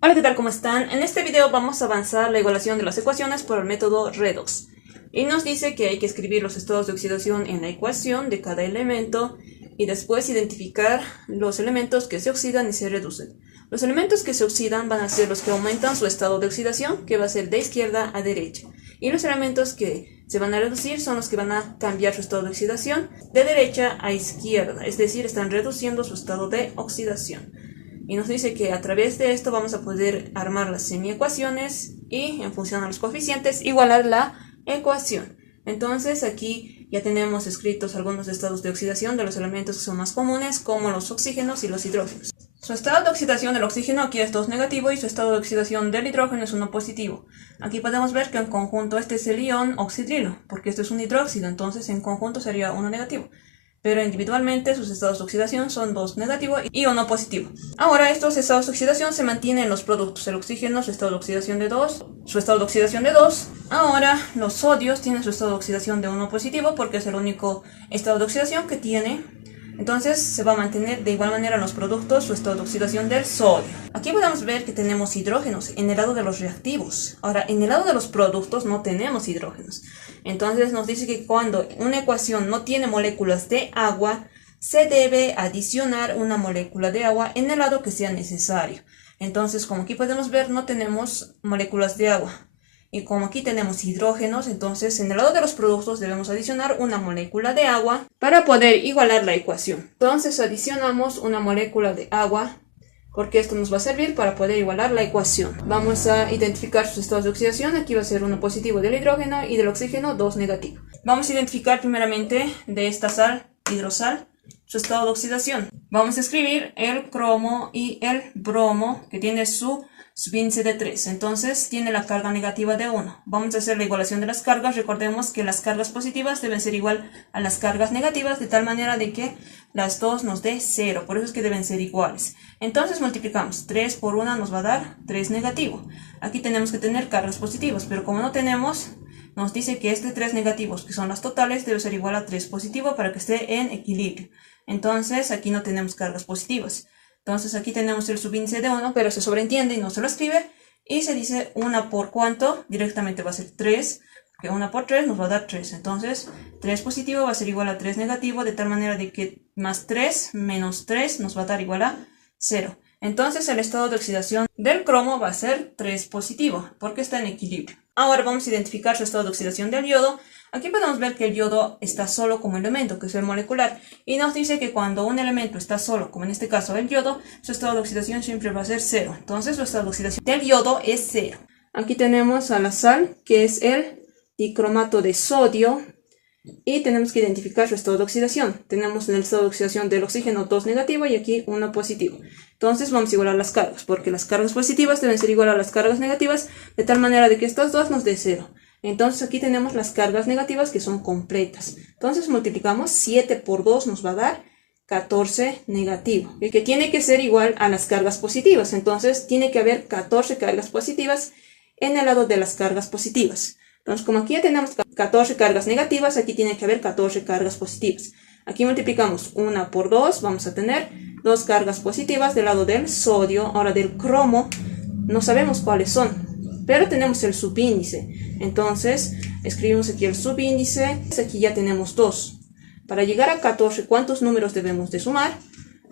Hola, ¿qué tal? ¿Cómo están? En este video vamos a avanzar la igualación de las ecuaciones por el método redox. Y nos dice que hay que escribir los estados de oxidación en la ecuación de cada elemento y después identificar los elementos que se oxidan y se reducen. Los elementos que se oxidan van a ser los que aumentan su estado de oxidación, que va a ser de izquierda a derecha. Y los elementos que se van a reducir son los que van a cambiar su estado de oxidación de derecha a izquierda, es decir, están reduciendo su estado de oxidación. Y nos dice que a través de esto vamos a poder armar las semiecuaciones y en función a los coeficientes igualar la ecuación. Entonces aquí ya tenemos escritos algunos estados de oxidación de los elementos que son más comunes, como los oxígenos y los hidrógenos. Su estado de oxidación del oxígeno aquí es 2 negativo y su estado de oxidación del hidrógeno es 1 positivo. Aquí podemos ver que en conjunto este es el ion oxidrilo, porque este es un hidróxido, entonces en conjunto sería 1 negativo. Pero individualmente sus estados de oxidación son 2 negativo y 1 positivo. Ahora estos estados de oxidación se mantienen en los productos. El oxígeno, su estado de oxidación de 2, su estado de oxidación de 2. Ahora los sodios tienen su estado de oxidación de 1 positivo porque es el único estado de oxidación que tiene. Entonces se va a mantener de igual manera en los productos su estado de oxidación del sodio. Aquí podemos ver que tenemos hidrógenos en el lado de los reactivos. Ahora en el lado de los productos no tenemos hidrógenos. Entonces nos dice que cuando una ecuación no tiene moléculas de agua, se debe adicionar una molécula de agua en el lado que sea necesario. Entonces, como aquí podemos ver, no tenemos moléculas de agua. Y como aquí tenemos hidrógenos, entonces en el lado de los productos debemos adicionar una molécula de agua para poder igualar la ecuación. Entonces adicionamos una molécula de agua porque esto nos va a servir para poder igualar la ecuación. Vamos a identificar sus estados de oxidación. Aquí va a ser 1 positivo del hidrógeno y del oxígeno 2 negativo. Vamos a identificar primeramente de esta sal, hidrosal, su estado de oxidación. Vamos a escribir el cromo y el bromo, que tiene su subíndice de 3. Entonces tiene la carga negativa de 1. Vamos a hacer la igualación de las cargas. Recordemos que las cargas positivas deben ser igual a las cargas negativas, de tal manera de que las dos nos dé 0. Por eso es que deben ser iguales. Entonces multiplicamos. 3 por 1 nos va a dar 3 negativo. Aquí tenemos que tener cargas positivas, pero como no tenemos, nos dice que este 3 negativos, que son las totales, debe ser igual a 3 positivo para que esté en equilibrio. Entonces aquí no tenemos cargas positivas. Entonces aquí tenemos el subíndice de 1, pero se sobreentiende y no se lo escribe. Y se dice 1 por cuánto, directamente va a ser 3, porque 1 por 3 nos va a dar 3. Entonces 3 positivo va a ser igual a 3 negativo, de tal manera de que más 3 menos 3 nos va a dar igual a 0. Entonces el estado de oxidación del cromo va a ser 3 positivo, porque está en equilibrio. Ahora vamos a identificar su estado de oxidación del yodo. Aquí podemos ver que el yodo está solo como elemento, que es el molecular, y nos dice que cuando un elemento está solo, como en este caso el yodo, su estado de oxidación siempre va a ser 0. Entonces su estado de oxidación del yodo es 0. Aquí tenemos a la sal, que es el dicromato de sodio, y tenemos que identificar su estado de oxidación. Tenemos en el estado de oxidación del oxígeno 2 negativo y aquí 1 positivo. Entonces vamos a igualar las cargas, porque las cargas positivas deben ser igual a las cargas negativas, de tal manera de que estas dos nos dé 0. Entonces aquí tenemos las cargas negativas que son completas. Entonces multiplicamos, 7 por 2 nos va a dar 14 negativo, que tiene que ser igual a las cargas positivas. Entonces tiene que haber 14 cargas positivas en el lado de las cargas positivas. Entonces, como aquí ya tenemos 14 cargas negativas, aquí tiene que haber 14 cargas positivas. Aquí multiplicamos 1 por 2, vamos a tener 2 cargas positivas del lado del sodio. Ahora del cromo, no sabemos cuáles son, pero tenemos el subíndice. Entonces, escribimos aquí el subíndice. Aquí ya tenemos 2. Para llegar a 14, ¿cuántos números debemos de sumar?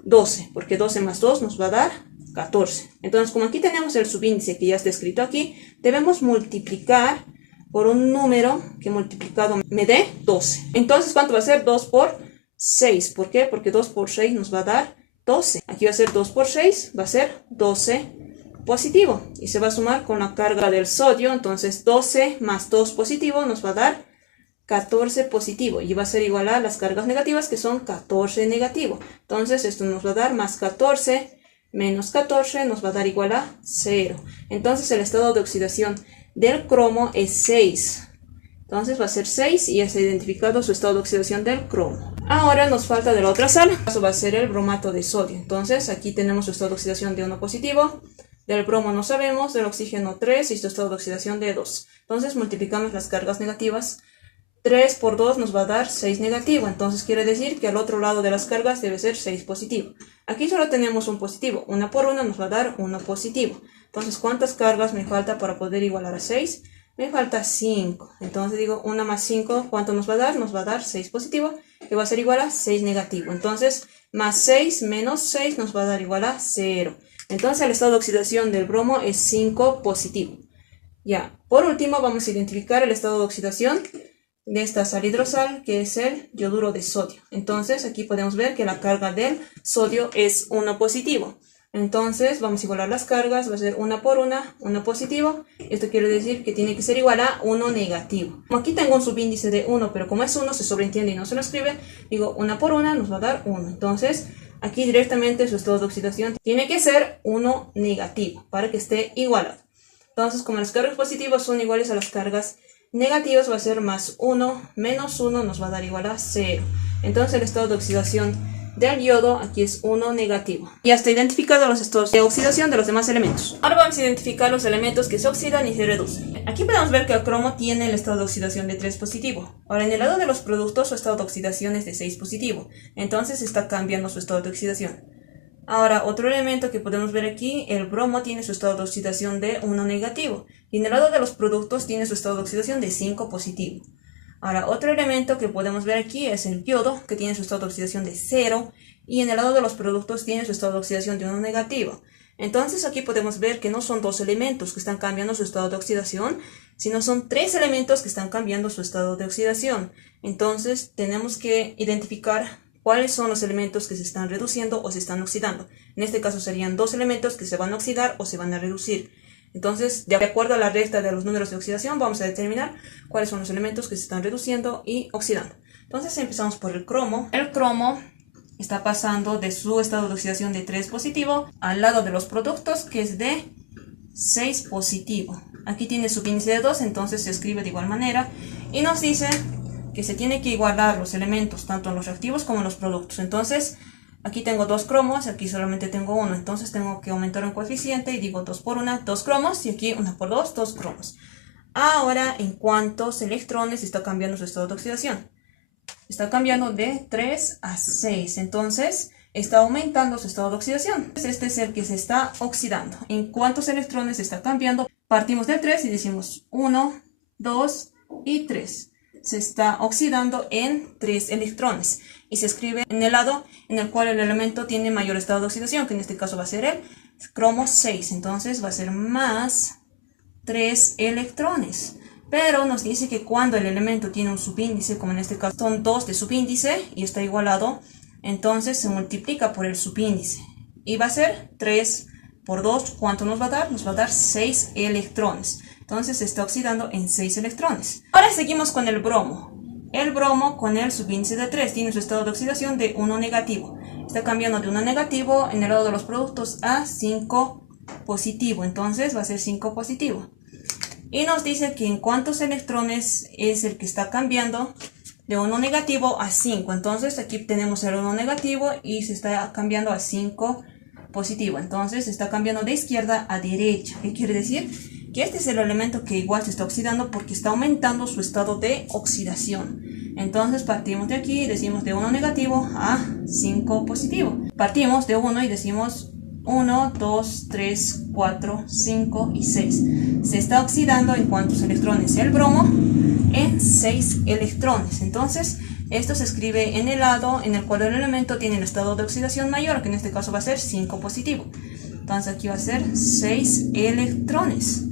12, porque 12 más 2 nos va a dar 14. Entonces, como aquí tenemos el subíndice que ya está escrito aquí, debemos multiplicar por un número que multiplicado me dé 12. Entonces, ¿cuánto va a ser? 2 por 6. ¿Por qué? Porque 2 por 6 nos va a dar 12. Aquí va a ser 2 por 6, va a ser 12 positivo. Y se va a sumar con la carga del sodio. Entonces, 12 más 2 positivo nos va a dar 14 positivo. Y va a ser igual a las cargas negativas, que son 14 negativo. Entonces, esto nos va a dar más 14 menos 14 nos va a dar igual a 0. Entonces, el estado de oxidación del cromo es 6. Entonces va a ser 6 y ya se ha identificado su estado de oxidación del cromo. Ahora nos falta de la otra sal. Eso va a ser el bromato de sodio. Entonces aquí tenemos su estado de oxidación de 1 positivo. Del bromo no sabemos, del oxígeno 3 y su estado de oxidación de 2. Entonces multiplicamos las cargas negativas. 3 por 2 nos va a dar 6 negativo. Entonces quiere decir que al otro lado de las cargas debe ser 6 positivo. Aquí solo tenemos un positivo. 1 por 1 nos va a dar 1 positivo. Entonces, ¿cuántas cargas me falta para poder igualar a 6? Me falta 5. Entonces digo 1 más 5, ¿cuánto nos va a dar? Nos va a dar 6 positivo, que va a ser igual a 6 negativo. Entonces, más 6 menos 6 nos va a dar igual a 0. Entonces, el estado de oxidación del bromo es 5 positivo. Ya, por último, vamos a identificar el estado de oxidación de esta sal hidrosal, que es el yoduro de sodio. Entonces, aquí podemos ver que la carga del sodio es 1 positivo. Entonces, vamos a igualar las cargas, va a ser 1 por 1 positivo. Esto quiere decir que tiene que ser igual a 1 negativo. Como aquí tengo un subíndice de 1, pero como es 1, se sobreentiende y no se lo escribe, digo 1 por 1 nos va a dar 1. Entonces, aquí directamente su estado de oxidación tiene que ser 1 negativo para que esté igualado. Entonces, como las cargas positivas son iguales a las cargas negativas, va a ser más 1 menos 1 nos va a dar igual a 0. Entonces, el estado de oxidación del yodo aquí es 1 negativo. Ya está identificado los estados de oxidación de los demás elementos. Ahora vamos a identificar los elementos que se oxidan y se reducen. Aquí podemos ver que el cromo tiene el estado de oxidación de 3 positivo. Ahora, en el lado de los productos su estado de oxidación es de 6 positivo. Entonces está cambiando su estado de oxidación. Ahora, otro elemento que podemos ver aquí, el bromo tiene su estado de oxidación de 1 negativo. Y en el lado de los productos tiene su estado de oxidación de 5 positivo. Ahora, otro elemento que podemos ver aquí es el yodo, que tiene su estado de oxidación de 0. Y en el lado de los productos tiene su estado de oxidación de 1 negativo. Entonces aquí podemos ver que no son 2 elementos que están cambiando su estado de oxidación, sino son 3 elementos que están cambiando su estado de oxidación. Entonces tenemos que identificar cuáles son los elementos que se están reduciendo o se están oxidando. En este caso serían 2 elementos que se van a oxidar o se van a reducir. Entonces, de acuerdo a la recta de los números de oxidación, vamos a determinar cuáles son los elementos que se están reduciendo y oxidando. Entonces, empezamos por el cromo. El cromo está pasando de su estado de oxidación de 3 positivo al lado de los productos, que es de 6 positivo. Aquí tiene su índice de 2, entonces se escribe de igual manera. Y nos dice que se tiene que igualar los elementos, tanto en los reactivos como en los productos. Entonces, aquí tengo 2 cromos, aquí solamente tengo 1. Entonces tengo que aumentar un coeficiente y digo 2 por 1, 2 cromos. Y aquí 1 por 2, 2 cromos. Ahora, ¿en cuántos electrones está cambiando su estado de oxidación? Está cambiando de 3 a 6. Entonces, está aumentando su estado de oxidación. Este es el que se está oxidando. ¿En cuántos electrones está cambiando? Partimos del 3 y decimos 1, 2 y 3. Se está oxidando en 3 electrones. Y se escribe en el lado en el cual el elemento tiene mayor estado de oxidación, que en este caso va a ser el cromo 6. Entonces va a ser más 3 electrones. Pero nos dice que cuando el elemento tiene un subíndice, como en este caso son 2 de subíndice y está igualado, entonces se multiplica por el subíndice. Y va a ser 3 por 2, ¿cuánto nos va a dar? Nos va a dar 6 electrones. Entonces se está oxidando en 6 electrones. Ahora seguimos con el bromo. El bromo con el subíndice de 3 tiene su estado de oxidación de 1 negativo. Está cambiando de 1 negativo en el lado de los productos a 5 positivo. Entonces va a ser 5 positivo. Y nos dice que en cuántos electrones es el que está cambiando de 1 negativo a 5. Entonces aquí tenemos el 1 negativo y se está cambiando a 5 positivo. Entonces se está cambiando de izquierda a derecha. ¿Qué quiere decir? Que este es el elemento que igual se está oxidando porque está aumentando su estado de oxidación. Entonces partimos de aquí y decimos de 1 negativo a 5 positivo. Partimos de 1 y decimos 1, 2, 3, 4, 5 y 6. Se está oxidando en cuántos electrones el bromo, en 6 electrones. Entonces esto se escribe en el lado en el cual el elemento tiene el estado de oxidación mayor, que en este caso va a ser 5 positivo. Entonces aquí va a ser 6 electrones.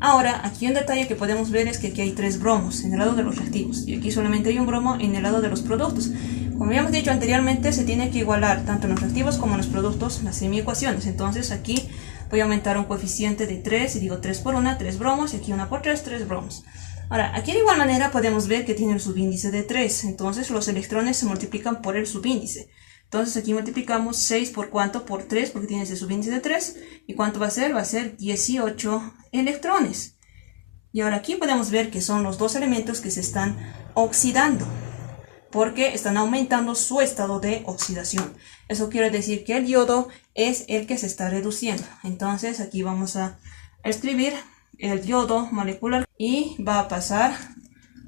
Ahora, aquí un detalle que podemos ver es que aquí hay 3 bromos en el lado de los reactivos y aquí solamente hay un bromo en el lado de los productos. Como habíamos dicho anteriormente, se tiene que igualar tanto en los reactivos como en los productos las semiecuaciones. Entonces aquí voy a aumentar un coeficiente de 3 y digo 3 por 1, 3 bromos, y aquí 1 por 3, 3 bromos. Ahora, aquí de igual manera podemos ver que tiene el subíndice de 3, entonces los electrones se multiplican por el subíndice. Entonces aquí multiplicamos 6 por cuánto, por 3, porque tiene ese subíndice de 3. ¿Y cuánto va a ser? Va a ser 18 electrones. Y ahora aquí podemos ver que son los 2 elementos que se están oxidando, porque están aumentando su estado de oxidación. Eso quiere decir que el yodo es el que se está reduciendo. Entonces aquí vamos a escribir el yodo molecular y va a pasar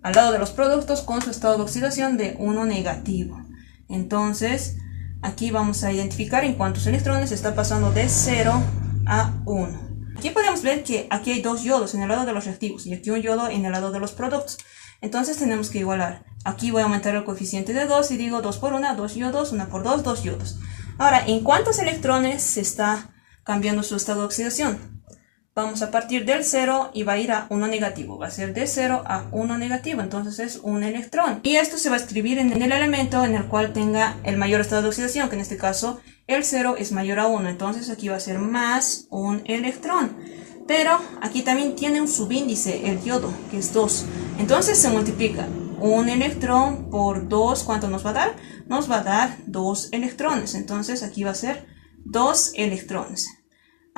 al lado de los productos con su estado de oxidación de 1 negativo. Entonces aquí vamos a identificar en cuántos electrones está pasando de 0 a 1. Aquí podemos ver que aquí hay dos yodos en el lado de los reactivos y aquí un yodo en el lado de los productos. Entonces tenemos que igualar. Aquí voy a aumentar el coeficiente de 2 y digo 2 por 1, 2 yodos, 1 por 2, 2 yodos. Ahora, ¿en cuántos electrones se está cambiando su estado de oxidación? Vamos a partir del 0 y va a ir a 1 negativo. Va a ser de 0 a 1 negativo, entonces es un electrón. Y esto se va a escribir en el elemento en el cual tenga el mayor estado de oxidación, que en este caso el 0 es mayor a 1. Entonces aquí va a ser más un electrón. Pero aquí también tiene un subíndice, el yodo, que es 2. Entonces se multiplica un electrón por 2. ¿Cuánto nos va a dar? Nos va a dar 2 electrones. Entonces aquí va a ser 2 electrones.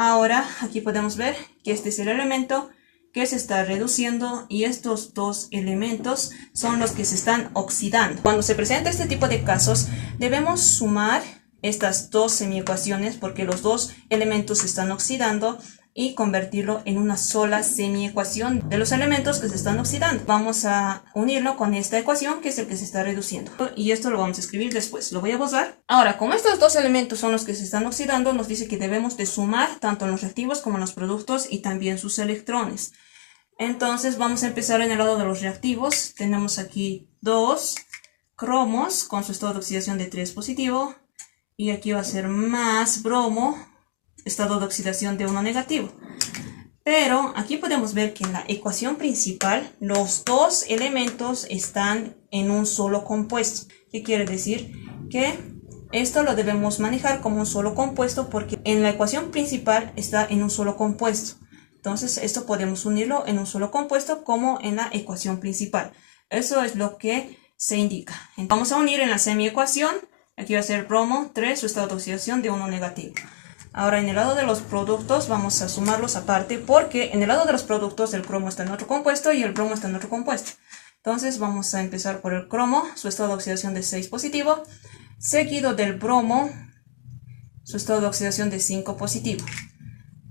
Ahora aquí podemos ver que este es el elemento que se está reduciendo y estos dos elementos son los que se están oxidando. Cuando se presenta este tipo de casos debemos sumar estas dos semiecuaciones porque los dos elementos se están oxidando y convertirlo en una sola semiecuación de los elementos que se están oxidando. Vamos a unirlo con esta ecuación que es el que se está reduciendo. Y esto lo vamos a escribir después. Lo voy a borrar. Ahora, como estos dos elementos son los que se están oxidando, nos dice que debemos de sumar tanto en los reactivos como en los productos y también sus electrones. Entonces vamos a empezar en el lado de los reactivos. Tenemos aquí dos cromos con su estado de oxidación de 3 positivo. Y aquí va a ser más bromo, estado de oxidación de 1 negativo. Pero aquí podemos ver que en la ecuación principal los dos elementos están en un solo compuesto. ¿Qué quiere decir? Que esto lo debemos manejar como un solo compuesto porque en la ecuación principal está en un solo compuesto. Entonces esto podemos unirlo en un solo compuesto como en la ecuación principal. Eso es lo que se indica. Entonces, vamos a unir en la semiecuación. Aquí va a ser bromo 3, su estado de oxidación de 1 negativo. Ahora en el lado de los productos vamos a sumarlos aparte porque en el lado de los productos el cromo está en otro compuesto y el bromo está en otro compuesto. Entonces vamos a empezar por el cromo, su estado de oxidación de 6 positivo, seguido del bromo, su estado de oxidación de 5 positivo.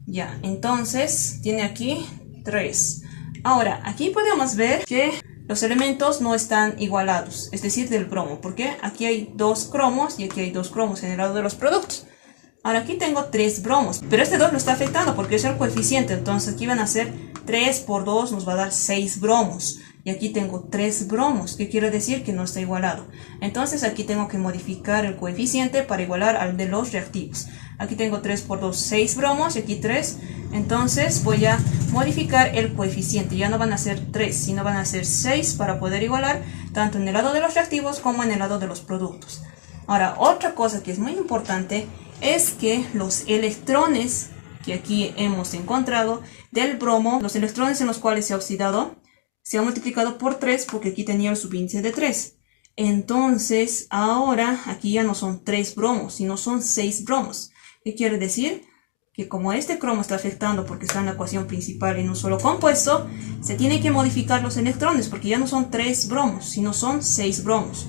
Ya, entonces tiene aquí 3. Ahora aquí podemos ver que los elementos no están igualados, es decir, del bromo, porque aquí hay dos cromos y aquí hay dos cromos en el lado de los productos. Ahora aquí tengo 3 bromos, pero este 2 lo está afectando porque es el coeficiente, entonces aquí van a ser 3 por 2 nos va a dar 6 bromos. Y aquí tengo 3 bromos, que quiere decir que no está igualado. Entonces aquí tengo que modificar el coeficiente para igualar al de los reactivos. Aquí tengo 3 por 2, 6 bromos y aquí 3. Entonces voy a modificar el coeficiente. Ya no van a ser 3, sino van a ser 6 para poder igualar tanto en el lado de los reactivos como en el lado de los productos. Ahora, otra cosa que es muy importante es que los electrones que aquí hemos encontrado del bromo, los electrones en los cuales se ha oxidado, se ha multiplicado por 3 porque aquí tenía el subíndice de 3. Entonces, ahora aquí ya no son 3 bromos, sino son 6 bromos. ¿Qué quiere decir? Que como este cromo está afectando porque está en la ecuación principal en un solo compuesto, se tienen que modificar los electrones porque ya no son 3 bromos, sino son 6 bromos.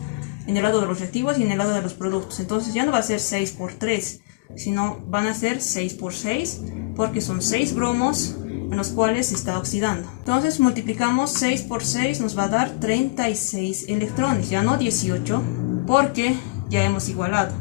En el lado de los reactivos y en el lado de los productos. Entonces ya no va a ser 6 por 3, sino van a ser 6 por 6, porque son 6 bromos en los cuales se está oxidando. Entonces multiplicamos 6 por 6, nos va a dar 36 electrones, ya no 18, porque ya hemos igualado,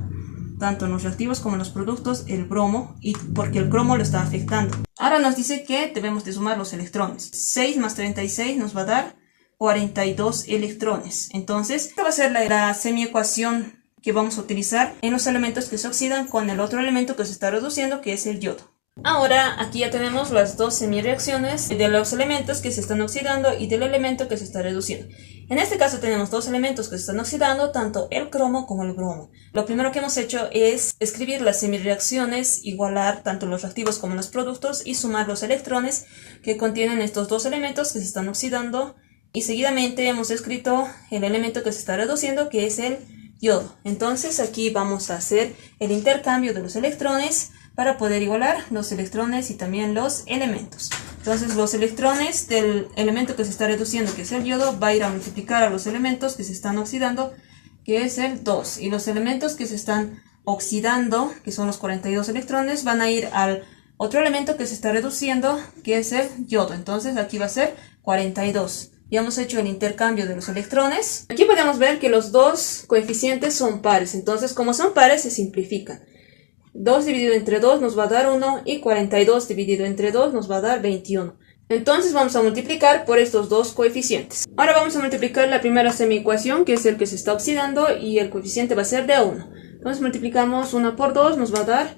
tanto en los reactivos como en los productos, el bromo, y porque el cromo lo está afectando. Ahora nos dice que debemos de sumar los electrones. 6 más 36 nos va a dar 42 electrones. Entonces, esta va a ser la semiecuación que vamos a utilizar en los elementos que se oxidan con el otro elemento que se está reduciendo, que es el yodo. Ahora, aquí ya tenemos las dos semireacciones de los elementos que se están oxidando y del elemento que se está reduciendo. En este caso tenemos dos elementos que se están oxidando, tanto el cromo como el bromo. Lo primero que hemos hecho es escribir las semireacciones, igualar tanto los reactivos como los productos y sumar los electrones que contienen estos dos elementos que se están oxidando. Y seguidamente hemos escrito el elemento que se está reduciendo, que es el yodo. Entonces aquí vamos a hacer el intercambio de los electrones para poder igualar los electrones y también los elementos. Entonces los electrones del elemento que se está reduciendo, que es el yodo, va a ir a multiplicar a los elementos que se están oxidando, que es el 2. Y los elementos que se están oxidando, que son los 42 electrones, van a ir al otro elemento que se está reduciendo, que es el yodo. Entonces aquí va a ser 42. Ya hemos hecho el intercambio de los electrones. Aquí podemos ver que los dos coeficientes son pares. Entonces, como son pares, se simplifican. 2 dividido entre 2 nos va a dar 1 y 42 dividido entre 2 nos va a dar 21. Entonces vamos a multiplicar por estos dos coeficientes. Ahora vamos a multiplicar la primera semiecuación, que es el que se está oxidando, y el coeficiente va a ser de 1. Entonces multiplicamos 1 por 2, nos va a dar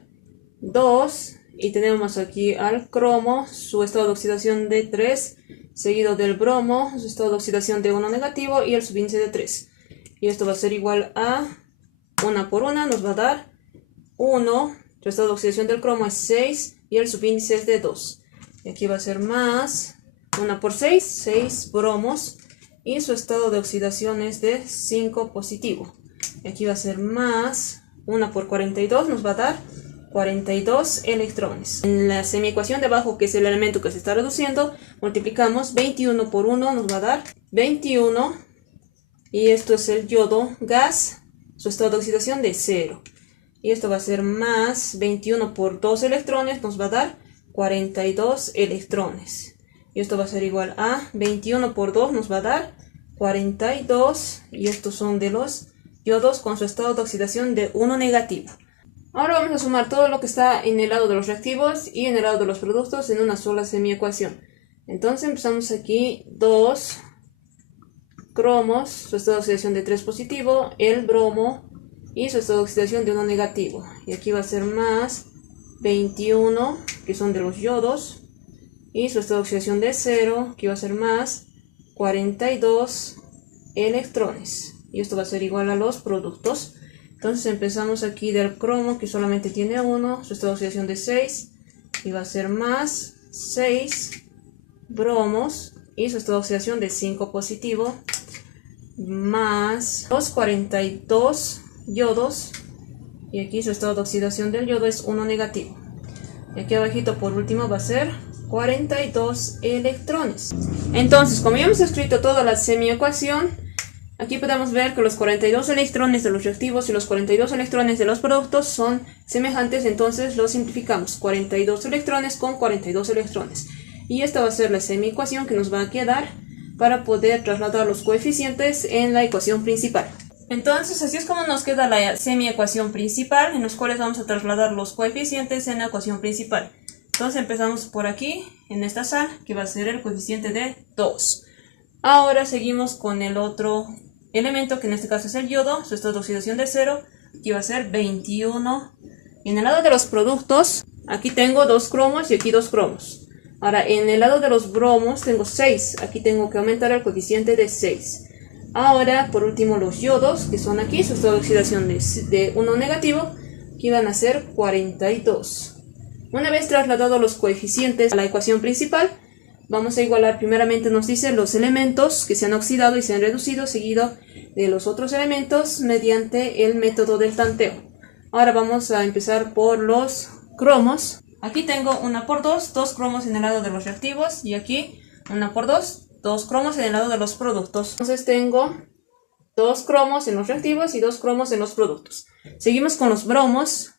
2. Y tenemos aquí al cromo, su estado de oxidación de 3, seguido del bromo, su estado de oxidación de 1 negativo y el subíndice de 3. Y esto va a ser igual a 1 por 1, nos va a dar 1. El estado de oxidación del cromo es 6 y el subíndice es de 2. Y aquí va a ser más 1 por 6, 6 bromos. Y su estado de oxidación es de 5 positivo. Y aquí va a ser más 1 por 42, nos va a dar 42 electrones. En la semiecuación de abajo, que es el elemento que se está reduciendo, multiplicamos 21 por 1, nos va a dar 21. Y esto es el yodo gas, su estado de oxidación de 0. Y esto va a ser más 21 por 2 electrones, nos va a dar 42 electrones. Y esto va a ser igual a 21 por 2, nos va a dar 42. Y estos son de los yodos con su estado de oxidación de 1 negativo. Ahora vamos a sumar todo lo que está en el lado de los reactivos y en el lado de los productos en una sola semiecuación. Entonces empezamos aquí 2 cromos, su estado de oxidación de 3 positivo, el bromo y su estado de oxidación de 1 negativo. Y aquí va a ser más 21, que son de los yodos, y su estado de oxidación de 0, que va a ser más 42 electrones. Y esto va a ser igual a los productos. Entonces empezamos aquí del cromo, que solamente tiene 1, su estado de oxidación de 6, y va a ser más 6 bromos, y su estado de oxidación de 5 positivo, más los 42 yodos, y aquí su estado de oxidación del yodo es 1 negativo. Y aquí abajito por último va a ser 42 electrones. Entonces, como ya hemos escrito toda la semiecuación, aquí podemos ver que los 42 electrones de los reactivos y los 42 electrones de los productos son semejantes, entonces los simplificamos. 42 electrones con 42 electrones. Y esta va a ser la semiecuación que nos va a quedar para poder trasladar los coeficientes en la ecuación principal. Entonces, así es como nos queda la semiecuación principal, en los cuales vamos a trasladar los coeficientes en la ecuación principal. Entonces empezamos por aquí, en esta sal, que va a ser el coeficiente de 2. Ahora seguimos con el otro elemento, que en este caso es el yodo, su estado de oxidación de 0, aquí va a ser 21. Y en el lado de los productos, aquí tengo 2 cromos y aquí 2 cromos. Ahora, en el lado de los bromos tengo 6, aquí tengo que aumentar el coeficiente de 6. Ahora, por último, los yodos, que son aquí, su estado de oxidación de 1 negativo, que van a ser 42. Una vez trasladados los coeficientes a la ecuación principal, vamos a igualar. Primeramente nos dice los elementos que se han oxidado y se han reducido, seguido de los otros elementos mediante el método del tanteo. Ahora vamos a empezar por los cromos. Aquí tengo 1 por 2, 2 cromos en el lado de los reactivos, y aquí 1 por 2, 2 cromos en el lado de los productos. Entonces tengo 2 cromos en los reactivos y 2 cromos en los productos. Seguimos con los bromos.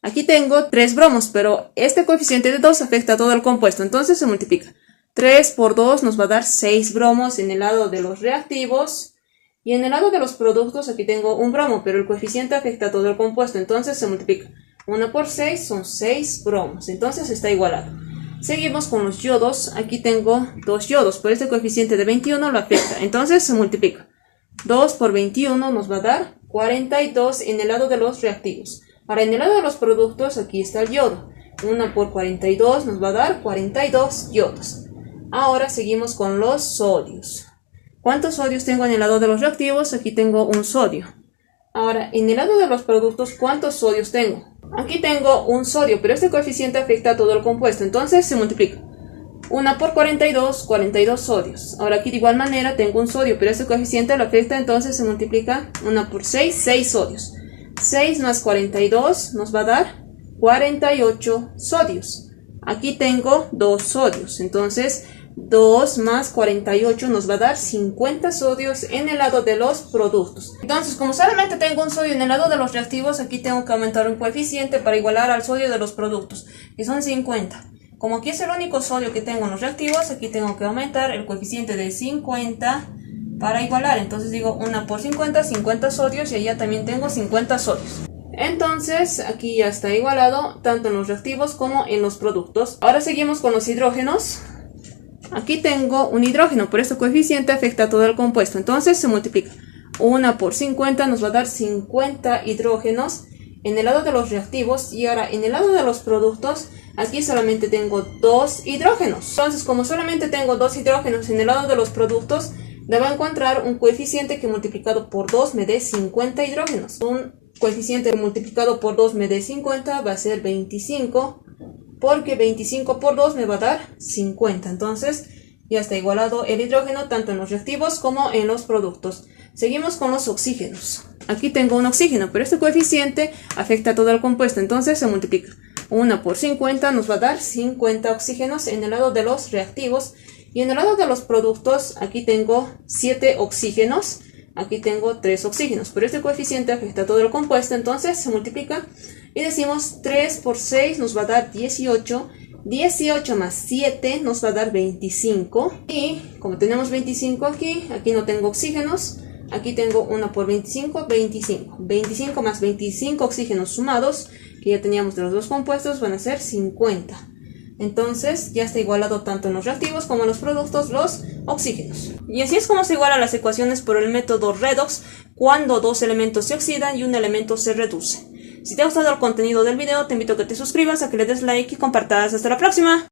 Aquí tengo 3 bromos, pero este coeficiente de 2 afecta a todo el compuesto, entonces se multiplica. 3 por 2 nos va a dar 6 bromos en el lado de los reactivos. Y en el lado de los productos aquí tengo un bromo, pero el coeficiente afecta a todo el compuesto, entonces se multiplica. 1 por 6 son 6 bromos, entonces está igualado. Seguimos con los yodos. Aquí tengo 2 yodos, pero este coeficiente de 21 lo afecta, entonces se multiplica. 2 por 21 nos va a dar 42 en el lado de los reactivos. Ahora, en el lado de los productos, aquí está el yodo. 1 por 42 nos va a dar 42 yodos. Ahora seguimos con los sodios. ¿Cuántos sodios tengo en el lado de los reactivos? Aquí tengo un sodio. Ahora, en el lado de los productos, ¿cuántos sodios tengo? Aquí tengo un sodio, pero este coeficiente afecta a todo el compuesto, entonces se multiplica. 1 por 42, 42 sodios. Ahora aquí de igual manera tengo un sodio, pero este coeficiente lo afecta, entonces se multiplica. 1 por 6, 6 sodios. 6 más 42 nos va a dar 48 sodios. Aquí tengo 2 sodios, entonces 2 más 48 nos va a dar 50 sodios en el lado de los productos. Entonces, como solamente tengo un sodio en el lado de los reactivos, aquí tengo que aumentar un coeficiente para igualar al sodio de los productos, que son 50. Como aquí es el único sodio que tengo en los reactivos, aquí tengo que aumentar el coeficiente de 50 para igualar. Entonces digo 1 por 50, 50 sodios, y allá también tengo 50 sodios. Entonces aquí ya está igualado tanto en los reactivos como en los productos. Ahora seguimos con los hidrógenos. Aquí tengo un hidrógeno, por eso coeficiente afecta a todo el compuesto. Entonces se multiplica 1 por 50, nos va a dar 50 hidrógenos en el lado de los reactivos. Y ahora en el lado de los productos, aquí solamente tengo 2 hidrógenos. Entonces, como solamente tengo 2 hidrógenos en el lado de los productos, debo encontrar un coeficiente que multiplicado por 2 me dé 50 hidrógenos. Un coeficiente multiplicado por 2 me dé 50 va a ser 25, porque 25 por 2 me va a dar 50. Entonces ya está igualado el hidrógeno tanto en los reactivos como en los productos. Seguimos con los oxígenos. Aquí tengo un oxígeno, pero este coeficiente afecta a todo el compuesto. Entonces se multiplica 1 por 50, nos va a dar 50 oxígenos en el lado de los reactivos. Y en el lado de los productos, aquí tengo 7 oxígenos. Aquí tengo 3 oxígenos, pero este coeficiente afecta a todo el compuesto. Entonces se multiplica y decimos 3 por 6 nos va a dar 18. 18 más 7 nos va a dar 25. Y como tenemos 25 aquí no tengo oxígenos. Aquí tengo 1 por 25, 25. 25 más 25 oxígenos sumados, que ya teníamos de los dos compuestos, van a ser 50. Entonces ya está igualado tanto en los reactivos como en los productos los oxígenos. Y así es como se igualan las ecuaciones por el método redox cuando dos elementos se oxidan y un elemento se reduce. Si te ha gustado el contenido del video, te invito a que te suscribas, a que le des like y compartas. Hasta la próxima.